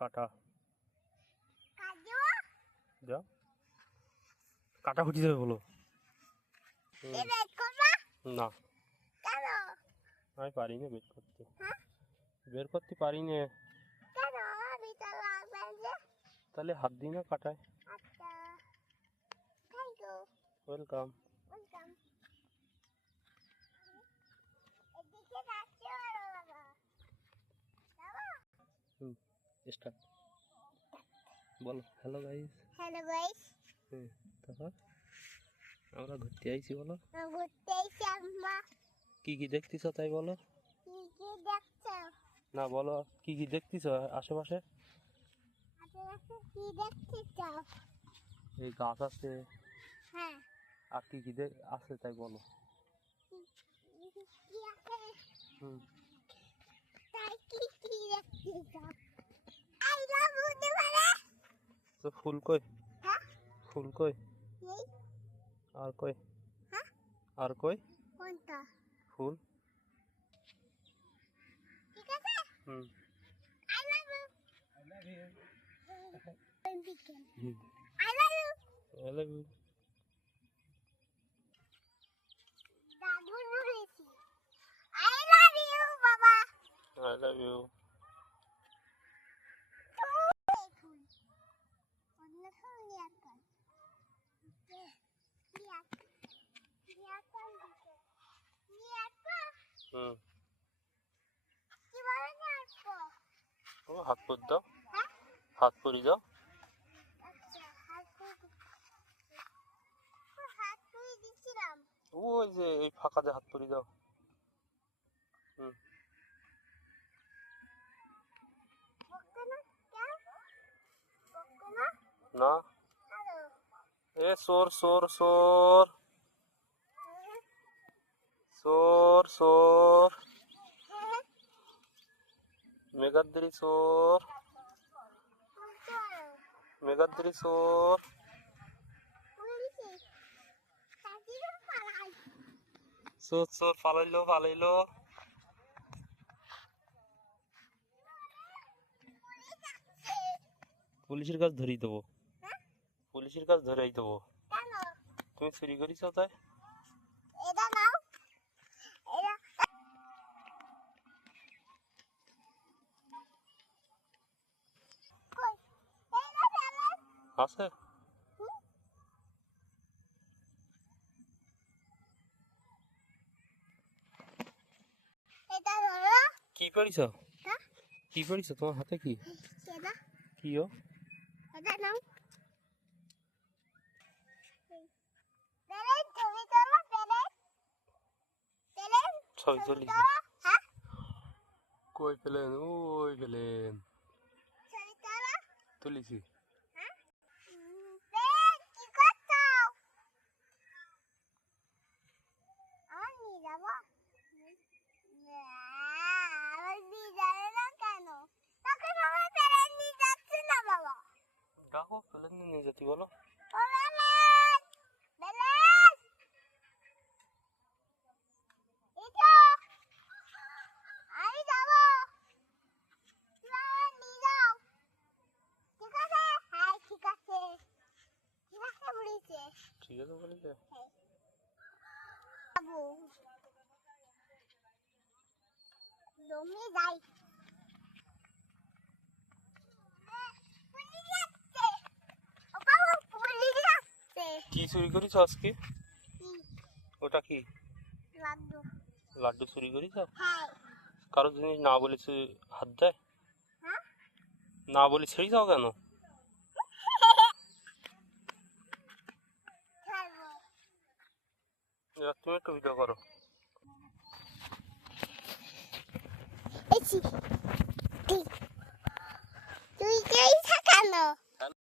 কাটা যাও, কাটা ফুটি যাবে বলো। না আমি পারি না বের করতে, বের করতে পারি না। তাহলে হাত দিই না কাটায়। ওয়েলকাম। স্টার্ট বলো। Hello guys. Hello guys. তারপর আমরা ঘুরতে আইছি বলো। ঘুরতে আইছি আমরা। কি কি দেখতেছো তাই বলো। কি কি দেখছো? না বলো কি কি দেখতেছো আশেপাশে। আশেপাশে কি দেখতেছো? এই গাছ আছে। হ্যাঁ। আর কি কি আছে তাই বলো। কি আছে? তাই কি কি দেখতেছো? আই লাভ হতে পারে। তো ফুল কই? হ্যাঁ? ফুল কই? এই। আর কই? হ্যাঁ? আর কই? কোনটা? ফুল। ঠিক আছে? I love you. I love you. I love you. I love you. দাদু বলেছি I love you বাবা। I love you. হাত পরি দাও, হাত পরি দাও। ওই যে এই ফাঁকাতে হাত পরি দাও। না এ সোর সোর সোর সোর সোর মেঘাদ্রি সোর মেঘাদ্রি সোর। সোর সোর পালাইলো পালাইলো। পুলিশের কাছে ধরিয়ে দেবো, পুলিশের কাছে ধরেই দেবো। তুমি চুরি করিস তাই। আছে কি পড়িস, কি পড়িস তোমার হাতে কি কি ও ছবি তুলিস কই পেলেন ওই পেলেন তুলিছি। ডাকো পেলেন নিয়ে যেতে বলো। ঠিক আছে বলেছে। কি চুরি করিস আজকে? ওটা কি? লাড্ডু। লাড্ডু চুরি করিস? হ্যাঁ। কারো জিনিস না বলে হাত দেয়? না বলে ছেড়ে যাও কেন? তুমি একটু ভিডিও করো।